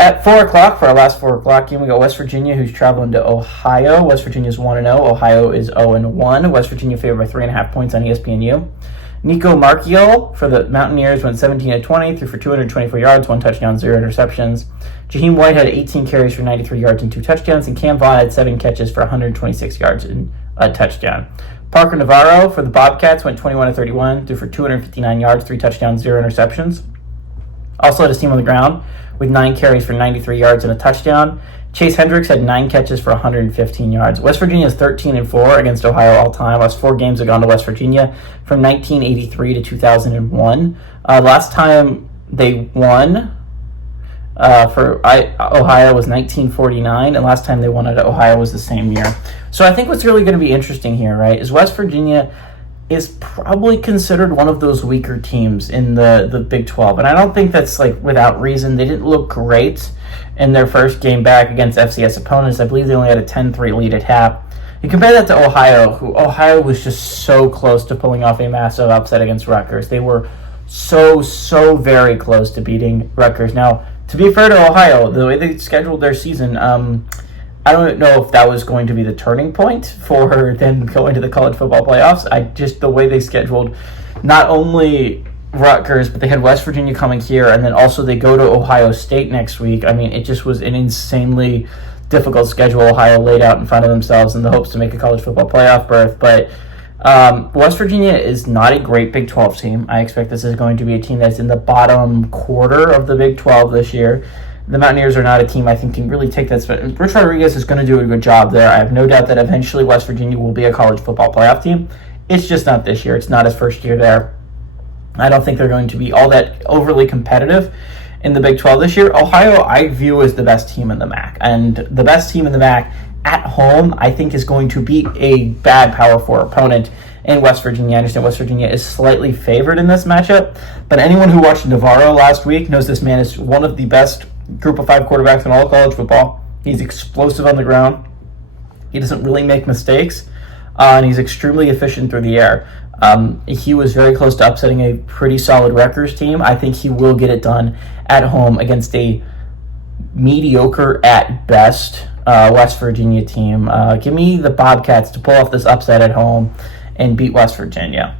At 4 o'clock, for our last 4 o'clock game, we got West Virginia, who's traveling to Ohio. West Virginia's 1-0. Ohio is 0-1. West Virginia favored by 3.5 points on ESPNU. Nico Marchiol for the Mountaineers went 17-20, threw for 224 yards, 1 touchdown, 0 interceptions. Jaheim White had 18 carries for 93 yards and 2 touchdowns, and Cam Vaughn had 7 catches for 126 yards and a touchdown. Parker Navarro for the Bobcats went 21-31, threw for 259 yards, 3 touchdowns, 0 interceptions. Also had his team on the ground with 9 carries for 93 yards and a touchdown. Chase Hendricks had 9 catches for 115 yards. West Virginia is 13-4 against Ohio all time. Last 4 games have gone to West Virginia from 1983 to 2001. Last time they won for Ohio was 1949, and last time they won at Ohio was the same year. So I think what's really going to be interesting here, right, is West Virginia is probably considered one of those weaker teams in the Big 12. And I don't think that's like without reason. They didn't look great in their first game back against FCS opponents. I believe they only had a 10-3 lead at half. You compare that to Ohio was just so close to pulling off a massive upset against Rutgers. They were so very close to beating Rutgers. Now, to be fair to Ohio, the way they scheduled their season, I don't know if that was going to be the turning point for them going to the college football playoffs. The way they scheduled not only Rutgers, but they had West Virginia coming here, and then also they go to Ohio State next week. I mean, it just was an insanely difficult schedule Ohio laid out in front of themselves in the hopes to make a college football playoff berth. But West Virginia is not a great Big 12 team. I expect this is going to be a team that's in the bottom quarter of the Big 12 this year. The Mountaineers are not a team I think can really take that spot. Rich Rodriguez is going to do a good job there. I have no doubt that eventually West Virginia will be a college football playoff team. It's just not this year. It's not his first year there. I don't think they're going to be all that overly competitive in the Big 12 this year. Ohio, I view as the best team in the MAC. And the best team in the MAC at home, I think, is going to beat a bad Power 4 opponent in West Virginia. I understand West Virginia is slightly favored in this matchup, but anyone who watched Navarro last week knows this man is one of the best Group of 5 quarterbacks in all of college football. He's explosive on the ground. He doesn't really make mistakes, and he's extremely efficient through the air. He was very close to upsetting a pretty solid Rutgers team. I think he will get it done at home against a mediocre at best West Virginia team. Give me the Bobcats to pull off this upset at home and beat West Virginia.